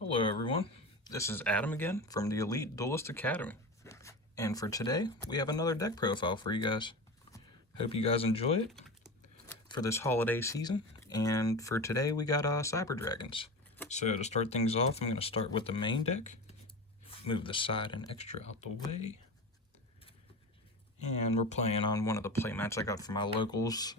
Hello everyone, this is Adam again from the Elite Duelist Academy, and for today we have another deck profile for you guys. Hope you guys enjoy it for this holiday season, and for today we got Cyber Dragons. So to start things off, I'm going to start with the main deck, move the side and extra out the way, and we're playing on one of the playmats I got from my locals.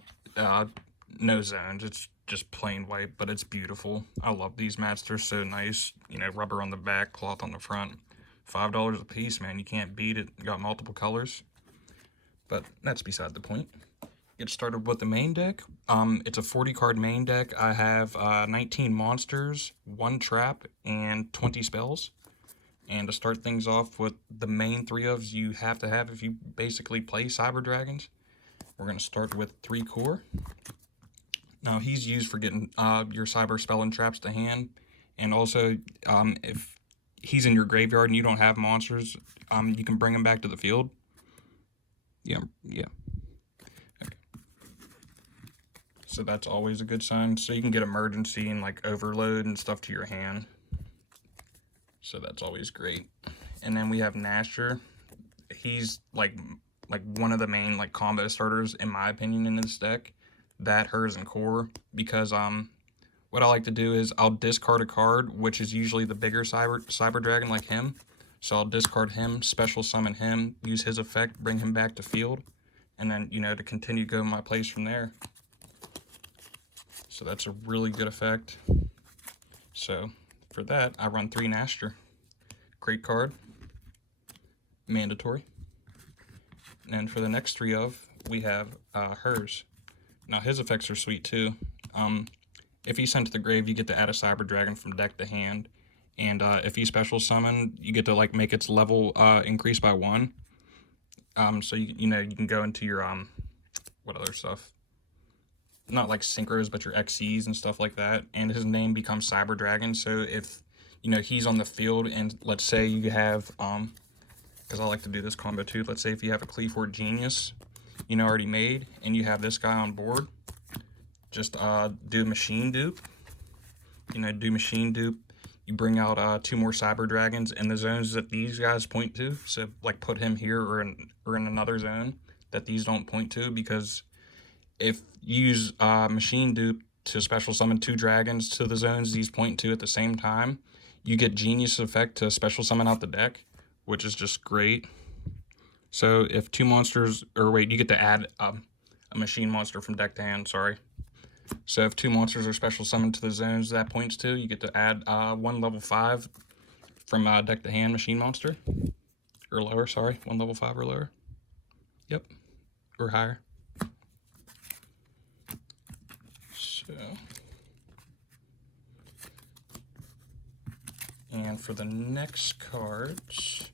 No zones, it's just plain white, but it's beautiful. I love these mats, they're so nice. You know, rubber on the back, cloth on the front. $5 a piece, man, you can't beat it. Got multiple colors, but that's beside the point. Get started with the main deck. It's a 40 card main deck. I have 19 monsters, 1 trap, and 20 spells. And to start things off with the main 3 ofs you have to have if you basically play Cyber Dragons, we're going to start with 3 core. Now, he's used for getting your cyber spell and traps to hand, and also if he's in your graveyard and you don't have monsters, you can bring him back to the field. Yeah. Okay. So that's always a good sign. So you can get emergency and like overload and stuff to your hand. So that's always great. And then we have Nasher. He's like one of the main like combo starters in my opinion in this deck. That, hers, and core, because what I like to do is I'll discard a card, which is usually the bigger cyber dragon like him. So I'll discard him, special summon him, use his effect, bring him back to field, and then, you know, to continue going my plays from there. So that's a really good effect. So for that, I run 3 Nasher. Great card. Mandatory. And for the next 3 of, we have hers. Now his effects are sweet too. If he's sent to the grave, you get to add a Cyber Dragon from deck to hand, and if he's special summoned, you get to like make its level increase by 1. So you know you can go into your what other stuff? Not like synchros, but your XCs and stuff like that. And his name becomes Cyber Dragon. So if you know he's on the field, and let's say you have because I like to do this combo too. Let's say if you have a Cleafort Genius, you know, already made, and you have this guy on board, just do machine dupe. You know, do machine dupe. You bring out 2 more Cyber Dragons in the zones that these guys point to. So like put him here or in another zone that these don't point to, because if you use machine dupe to special summon 2 dragons to the zones these point to at the same time, you get genius effect to special summon out the deck, which is just great. So if 2 monsters, or wait, you get to add a machine monster from deck to hand, sorry. So if 2 monsters are special summoned to the zones that points to, you get to add 1 level 5 from deck to hand machine monster. Or lower, sorry, 1 level 5 or lower. Yep, or higher. So, and for the next cards,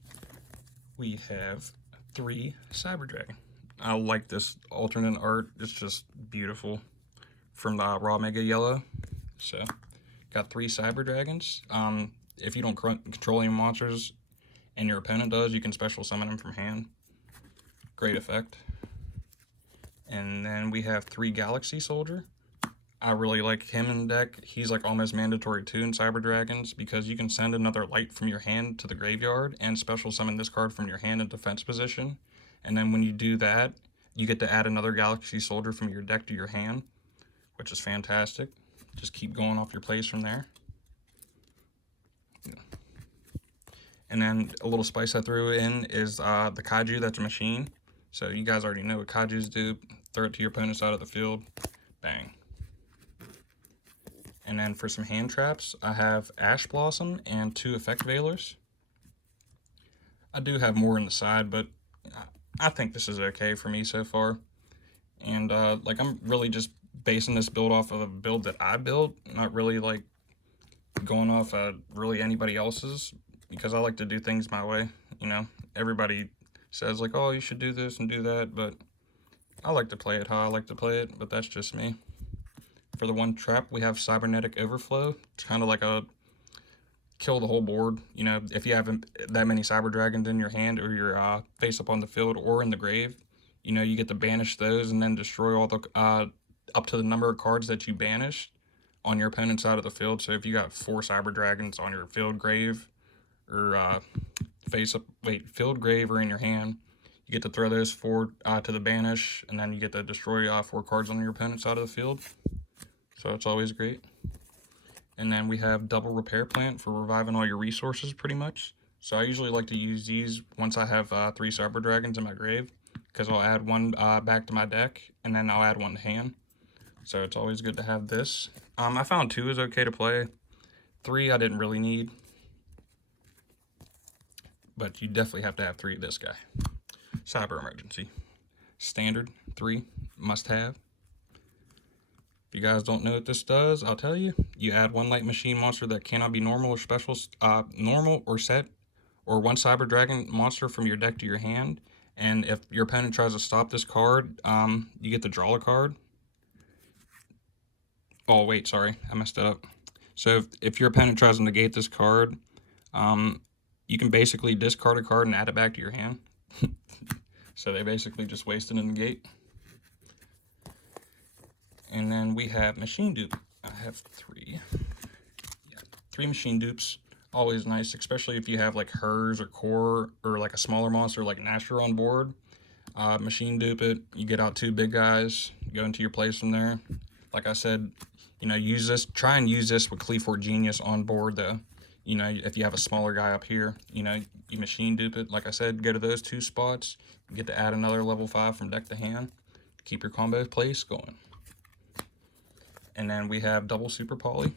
we have 3 Cyber Dragon. I like this alternate art, it's just beautiful, from the raw mega yellow. So got 3 Cyber Dragons. If you don't control any monsters and your opponent does, you can special summon them from hand. Great effect. And then we have 3 Galaxy Soldier. I really like him in the deck. He's like almost mandatory too in Cyber Dragons, because you can send another light from your hand to the graveyard and special summon this card from your hand in defense position. And then when you do that, you get to add another Galaxy Soldier from your deck to your hand, which is fantastic. Just keep going off your plays from there. And then a little spice I threw in is the Kaiju that's a machine. So you guys already know what Kaijus do. Throw it to your opponent's side of the field. Bang. And then for some hand traps, I have Ash Blossom and 2 Effect Veilers. I do have more in the side, but I think this is okay for me so far. And like I'm really just basing this build off of a build that I built, not really like going off really anybody else's, because I like to do things my way. You know, everybody says like, oh, you should do this and do that, but I like to play it how I like to play it, but that's just me. For the 1 trap, we have Cybernetic Overflow. It's kind of like a kill the whole board. You know, if you have that many Cyber Dragons in your hand, or you're face up on the field or in the grave, you know, you get to banish those and then destroy all the up to the number of cards that you banished on your opponent's side of the field. So if you got 4 Cyber Dragons on your field grave, or field grave or in your hand, you get to throw those 4 to the banish, and then you get to destroy 4 cards on your opponent's side of the field. So it's always great. And then we have double repair plant for reviving all your resources, pretty much. So I usually like to use these once I have 3 Cyber Dragons in my grave, because I'll add 1 back to my deck, and then I'll add 1 to hand. So it's always good to have this. I found 2 is okay to play. 3 I didn't really need, but you definitely have to have 3 of this guy. Cyber Emergency. Standard, 3, must have. If you guys don't know what this does, I'll tell you. You add 1 light machine monster that cannot be normal or special, normal or set, or 1 Cyber Dragon monster from your deck to your hand. And if your opponent tries to stop this card, you get to draw a card. Oh, wait, sorry, I messed it up. So if your opponent tries to negate this card, you can basically discard a card and add it back to your hand. So they basically just wasted a negate. And then we have machine dupe. I have 3. Yeah, 3 machine dupes. Always nice, especially if you have like hers or core, or like a smaller monster like Nasher on board. Machine dupe it. You get out 2 big guys. Go into your place from there. Like I said, use this. Try and use this with Cleafor Genius on board, though. If you have a smaller guy up here, you machine dupe it. Like I said, go to those 2 spots. You get to add another level 5 from deck to hand. Keep your combo place going. And then we have double super poly.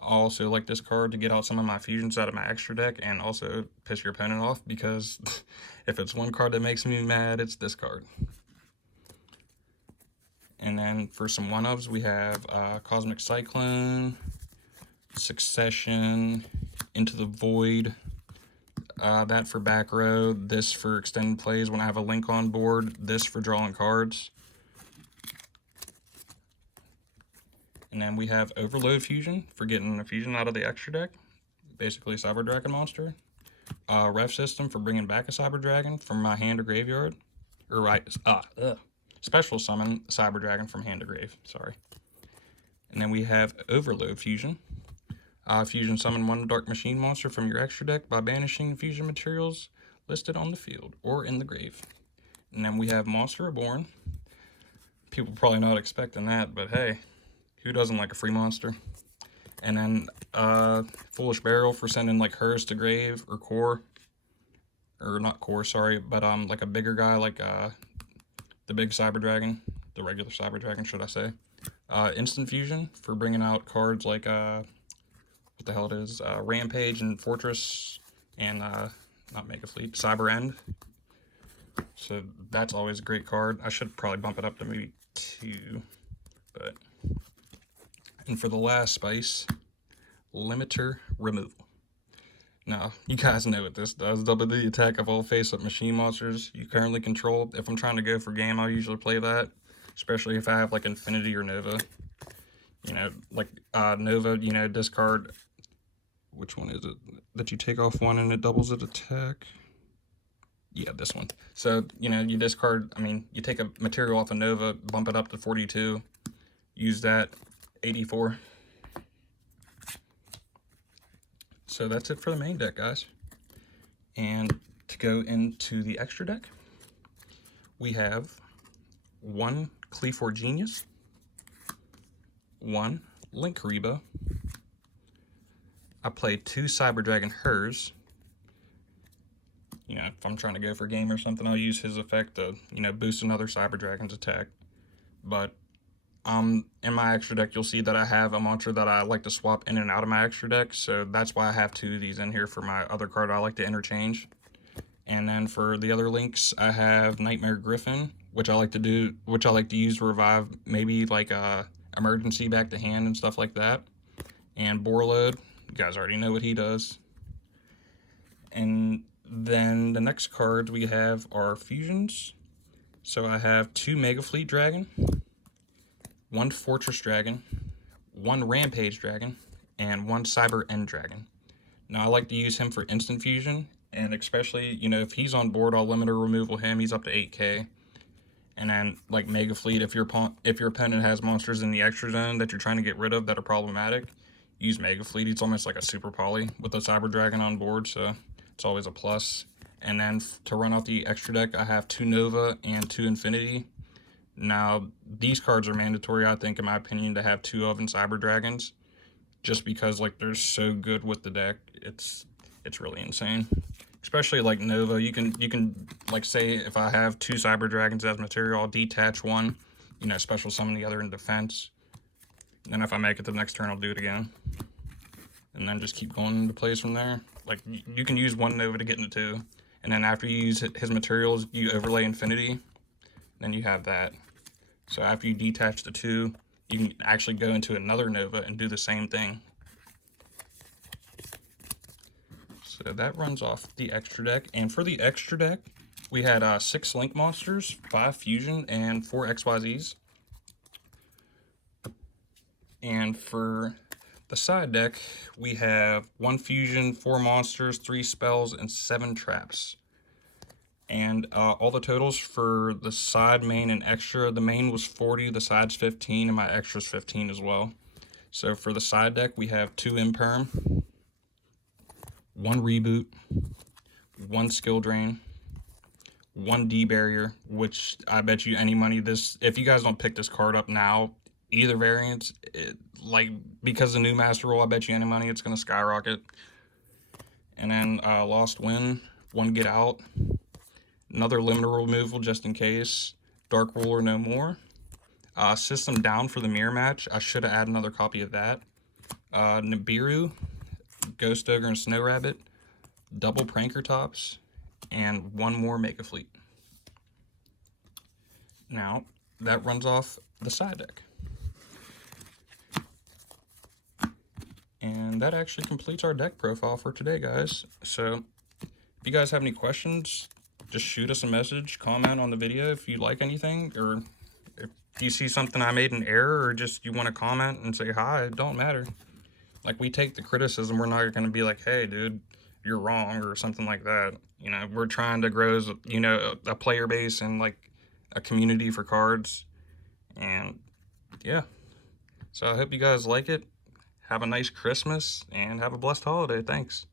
I also like this card to get out some of my fusions out of my extra deck, and also piss your opponent off, because if it's one card that makes me mad, it's this card. And then for some one-ofs, we have Cosmic Cyclone, Succession, Into the Void, that for back row, this for extended plays when I have a link on board, this for drawing cards. And then we have Overload Fusion for getting a fusion out of the extra deck, basically Cyber Dragon monster. Ref System for bringing back a Cyber Dragon from my hand or graveyard. Special Summon Cyber Dragon from hand to grave, sorry. And then we have Overload Fusion. Fusion summon 1 Dark Machine monster from your extra deck by banishing fusion materials listed on the field or in the grave. And then we have Monster Reborn. People probably not expecting that, but hey, who doesn't like a free monster? And then Foolish Barrel for sending like hers to grave, or core, or not core, sorry, but like a bigger guy, like the big Cyber Dragon, the regular Cyber Dragon, should I say. Instant Fusion for bringing out cards like what the hell it is, Rampage and Fortress, and not Mega Fleet, Cyber End. So that's always a great card. I should probably bump it up to maybe 2, but. And for the last spice, Limiter Removal. Now, you guys know what this does. Double the attack of all face-up machine monsters you currently control. If I'm trying to go for game, I'll usually play that, especially if I have like Infinity or Nova. Like Nova, discard, which one is it? That you take off 1 and it doubles its attack. Yeah, this one. So, you discard, you take a material off of Nova, bump it up to 42, use that, 84. So that's it for the main deck, guys. And to go into the extra deck, we have 1 Cleafor Genius, 1 Link Reba. I play 2 Cyber Dragon hers. If I'm trying to go for game or something, I'll use his effect to, boost another Cyber Dragon's attack. But in my extra deck, you'll see that I have a monster that I like to swap in and out of my extra deck, so that's why I have 2 of these in here for my other card I like to interchange. And then for the other links, I have Nightmare Griffin, which I like to use to revive maybe like emergency back to hand and stuff like that. And Boreload, you guys already know what he does. And then the next cards we have are fusions. So I have 2 Mega Fleet Dragon, 1 Fortress Dragon, 1 Rampage Dragon, and 1 Cyber End Dragon. Now I like to use him for instant fusion, and especially, if he's on board, I'll limiter removal him. He's up to 8k. And then like Mega Fleet, if your opponent has monsters in the extra zone that you're trying to get rid of that are problematic, use Mega Fleet. It's almost like a super poly with a Cyber Dragon on board, so it's always a plus. And then to run out the extra deck, I have 2 Nova and 2 Infinity. Now, these cards are mandatory, I think, in my opinion, to have 2 of in Cyber Dragons, just because like they're so good with the deck. It's really insane. Especially like Nova, you can like say if I have 2 Cyber Dragons as material, I'll detach one, you know, special summon the other in defense. And then if I make it the next turn, I'll do it again. And then just keep going into plays from there. Like you can use 1 Nova to get into 2. And then after you use his materials, you overlay Infinity. Then you have that. So after you detach the 2, you can actually go into another Nova and do the same thing. So that runs off the extra deck. And for the extra deck, we had 6 Link monsters, 5 Fusion, and 4 XYZs. And for the side deck, we have 1 Fusion, 4 monsters, 3 spells, and 7 traps. And all the totals for the side, main, and extra, the main was 40, the side's 15, and my extra's 15 as well. So for the side deck, we have 2 Imperm, 1 Reboot, 1 Skill Drain, 1 D-Barrier, which I bet you any money this, if you guys don't pick this card up now, either variant, like because the new Master Rule, I bet you any money it's going to skyrocket. And then Lost Wind, 1 Get Out, another Limiter removal just in case, Dark Ruler no more. System Down for the mirror match, I should have added another copy of that. Nibiru, Ghost Ogre, and Snow Rabbit, double Pranker Tops, and 1 more Mega Fleet. Now, that runs off the side deck. And that actually completes our deck profile for today, guys. So, if you guys have any questions, just shoot us a message, comment on the video if you like anything, or if you see something I made an error, or just you want to comment and say hi, it don't matter. Like, we take the criticism. We're not going to be like, hey, dude, you're wrong, or something like that. You know, we're trying to grow, you know, a player base and, like, a community for cards. And, yeah. So, I hope you guys like it. Have a nice Christmas, and have a blessed holiday. Thanks.